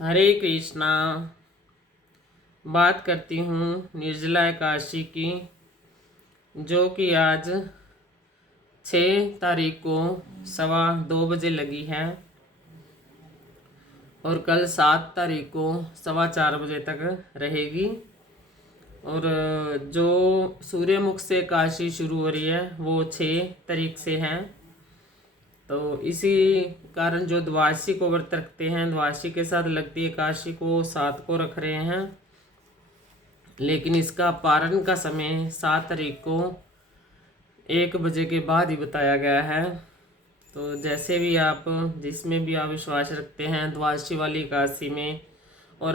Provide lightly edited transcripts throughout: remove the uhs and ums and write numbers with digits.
हरे कृष्णा। बात करती हूँ निर्जला एकादशी की, जो कि आज 6 तारीख को 2:15 लगी है और कल 7 तारीख को 4:15 तक रहेगी। और जो सूर्यमुख से एकादशी शुरू हो रही है वो 6 तारीख से है। तो इसी कारण जो द्वादशी को व्रत रखते हैं, द्वादशी के साथ लगती एकादशी को 7 को रख रहे हैं, लेकिन इसका पारण का समय 7 तारीख को 1 बजे के बाद ही बताया गया है। तो जैसे भी आप जिसमें भी आप विश्वास रखते हैं द्वादशी वाली एकादशी में, और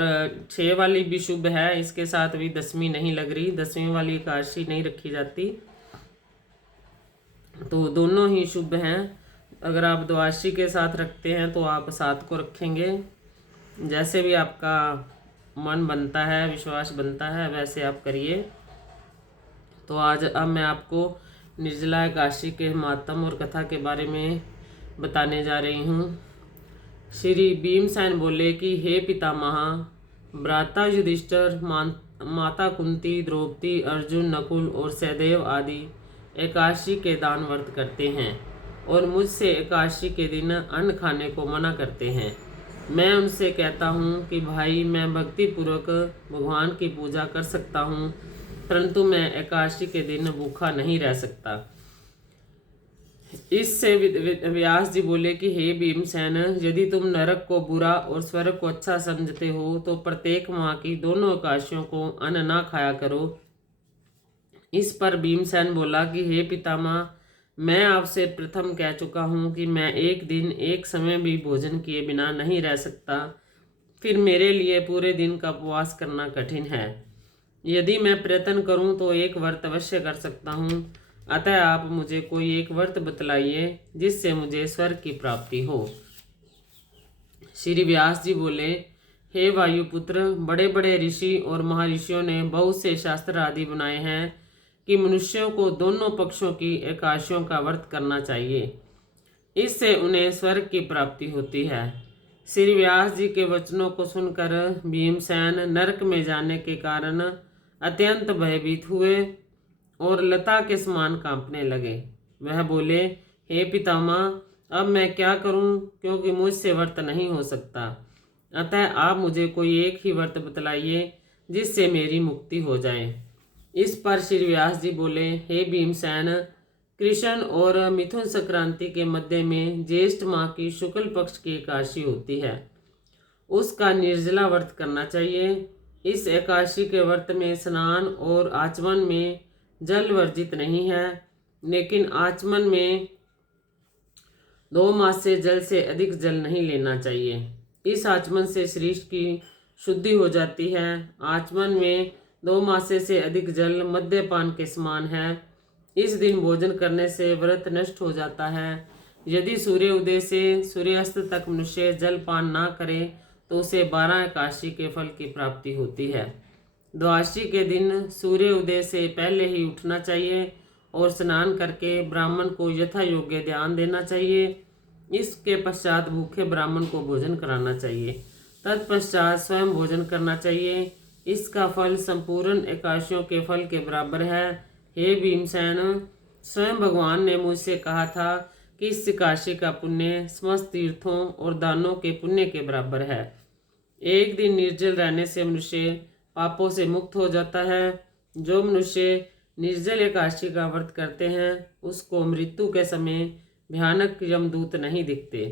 6 वाली भी शुभ है, इसके साथ भी 10वीं नहीं लग रही, 10वीं वाली एकादशी नहीं रखी जाती, तो दोनों ही शुभ हैं। अगर आप द्वादशी के साथ रखते हैं तो आप 7 को रखेंगे। जैसे भी आपका मन बनता है, विश्वास बनता है, वैसे आप करिए। तो अब मैं आपको निर्जला एकादशी के महात्म और कथा के बारे में बताने जा रही हूँ। श्री भीमसेन बोले कि हे पितामह, भ्राता युधिष्ठिर, माता कुंती, द्रौपदी, अर्जुन, नकुल और सहदेव आदि एकादशी के दान व्रत करते हैं और मुझसे एकादशी के दिन अन्न खाने को मना करते हैं। मैं उनसे कहता हूँ कि भाई, मैं भक्ति पूर्वक भगवान की पूजा कर सकता हूँ, परंतु मैं एकादशी के दिन भूखा नहीं रह सकता। इससे व्यास जी बोले कि हे भीमसेन, यदि तुम नरक को बुरा और स्वर्ग को अच्छा समझते हो तो प्रत्येक माह की दोनों एकादशियों को अन्न ना खाया करो। इस पर भीमसेन बोला कि हे पितामह, मैं आपसे प्रथम कह चुका हूँ कि मैं एक दिन एक समय भी भोजन किए बिना नहीं रह सकता, फिर मेरे लिए पूरे दिन का उपवास करना कठिन है। यदि मैं प्रयत्न करूँ तो एक व्रत अवश्य कर सकता हूँ, अतः आप मुझे कोई एक व्रत बतलाइए जिससे मुझे स्वर्ग की प्राप्ति हो। श्री व्यास जी बोले, हे वायुपुत्र, बड़े बड़े ऋषि और महर्षियों ने बहुत से शास्त्र आदि बनाए हैं कि मनुष्यों को दोनों पक्षों की एकादशियों का व्रत करना चाहिए, इससे उन्हें स्वर्ग की प्राप्ति होती है। श्री व्यास जी के वचनों को सुनकर भीमसेन नरक में जाने के कारण अत्यंत भयभीत हुए और लता के समान कांपने लगे। वह बोले, हे पितामह, अब मैं क्या करूं, क्योंकि मुझसे व्रत नहीं हो सकता, अतः आप मुझे कोई एक ही व्रत बतलाइए जिससे मेरी मुक्ति हो जाए। इस पर श्री व्यास जी बोले, हे भीमसेन, कृष्ण और मिथुन संक्रांति के मध्य में ज्येष्ठ माह की शुक्ल पक्ष की एकादशी होती है, उसका निर्जला व्रत करना चाहिए। इस एकादशी के व्रत में स्नान और आचमन में जल वर्जित नहीं है, लेकिन आचमन में 2 मास से जल से अधिक जल नहीं लेना चाहिए। इस आचमन से शरीर की शुद्धि हो जाती है। आचमन में 2 मासे से अधिक जल मद्यपान के समान है। इस दिन भोजन करने से व्रत नष्ट हो जाता है। यदि सूर्य उदय से सूर्यास्त तक मनुष्य जल पान ना करे तो उसे 12 एकादशी के फल की प्राप्ति होती है। द्वादशी के दिन सूर्य उदय से पहले ही उठना चाहिए और स्नान करके ब्राह्मण को यथा योग्य ध्यान देना चाहिए। इसके पश्चात भूखे ब्राह्मण को भोजन कराना चाहिए, तत्पश्चात स्वयं भोजन करना चाहिए। इसका फल संपूर्ण एकादशियों के फल के बराबर है। हे भीमसेन, स्वयं भगवान ने मुझसे कहा था कि इस एकादशी का पुण्य समस्त तीर्थों और दानों के पुण्य के बराबर है। एक दिन निर्जल रहने से मनुष्य पापों से मुक्त हो जाता है। जो मनुष्य निर्जल एकादशी का व्रत करते हैं उसको मृत्यु के समय भयानक यमदूत नहीं दिखते।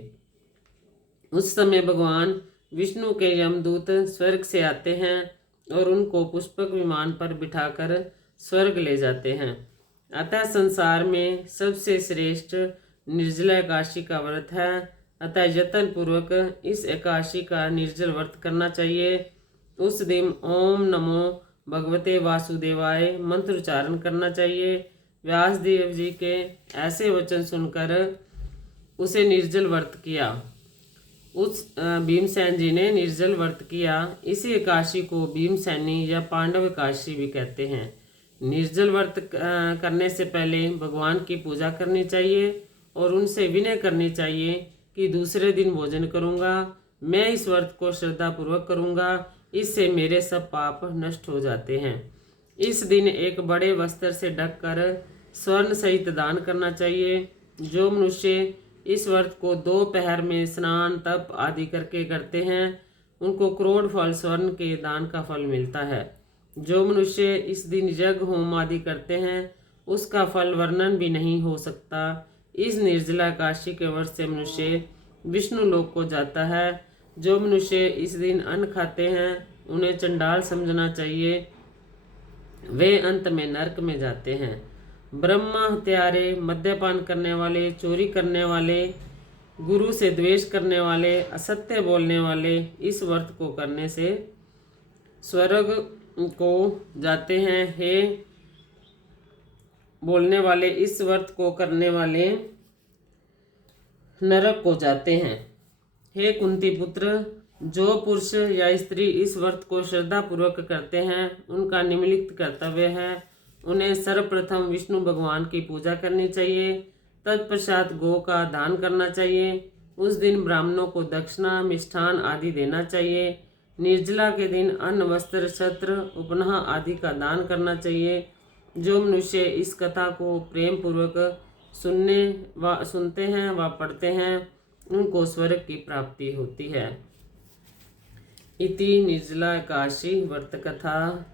उस समय भगवान विष्णु के यमदूत स्वर्ग से आते हैं और उनको पुष्पक विमान पर बिठाकर स्वर्ग ले जाते हैं। अतः संसार में सबसे श्रेष्ठ निर्जला एकादशी का व्रत है, अतः यत्न पूर्वक इस एकादशी का निर्जल व्रत करना चाहिए। उस दिन ओम नमो भगवते वासुदेवाय मंत्र उच्चारण करना चाहिए। व्यासदेव जी के ऐसे वचन सुनकर उसे निर्जल व्रत किया। उस भीमसेन जी ने निर्जल व्रत किया। इसी एकादशी को भीमसेनी या पांडव एकादशी भी कहते हैं। निर्जल व्रत करने से पहले भगवान की पूजा करनी चाहिए और उनसे विनय करनी चाहिए कि दूसरे दिन भोजन करूँगा, मैं इस व्रत को श्रद्धा पूर्वक करूँगा, इससे मेरे सब पाप नष्ट हो जाते हैं। इस दिन एक बड़े वस्त्र से ढककर स्वर्ण सहित दान करना चाहिए। जो मनुष्य इस व्रत को 2 पहर में स्नान तप आदि करके करते हैं, उनको करोड़ फल स्वर्ण के दान का फल मिलता है। जो मनुष्य इस दिन यज्ञ होम आदि करते हैं, उसका फल वर्णन भी नहीं हो सकता। इस निर्जला एकादशी के व्रत से मनुष्य विष्णु लोक को जाता है। जो मनुष्य इस दिन अन्न खाते हैं, उन्हें चंडाल समझना चाहिए, वे अंत में नरक में जाते हैं। ब्रह्मा हत्यारे, मद्यपान करने वाले, चोरी करने वाले, गुरु से द्वेष करने वाले, असत्य बोलने वाले इस व्रत को करने से स्वर्ग को जाते हैं। हे बोलने वाले, इस व्रत को करने वाले नरक को जाते हैं। हे कुंती पुत्र, जो पुरुष या स्त्री इस व्रत को श्रद्धा पूर्वक करते हैं, उनका निम्नलिखित कर्तव्य है। उन्हें सर्वप्रथम विष्णु भगवान की पूजा करनी चाहिए। तत्पश्चात गौ का दान करना चाहिए। उस दिन ब्राह्मणों को दक्षिणा, मिष्ठान आदि देना चाहिए। निर्जला के दिन अन्न, वस्त्र, छत्र, उपनह आदि का दान करना चाहिए। जो मनुष्य इस कथा को प्रेम पूर्वक सुनते हैं व पढ़ते हैं, उनको स्वर्ग की प्राप्ति होती है। इति निर्जला एकादशी व्रत कथा।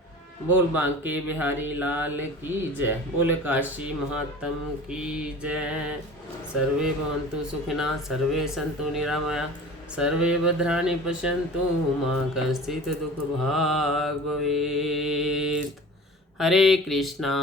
बोल बांके बिहारी लाल की जय। बोल काशी महात्म की जय। सर्वे भवन्तु सुखिनः, सर्वे सन्तु निरामया, सर्वे भद्राणि पश्यन्तु मा कश्चित् दुःखभाग् भवेत्। हरे कृष्णा।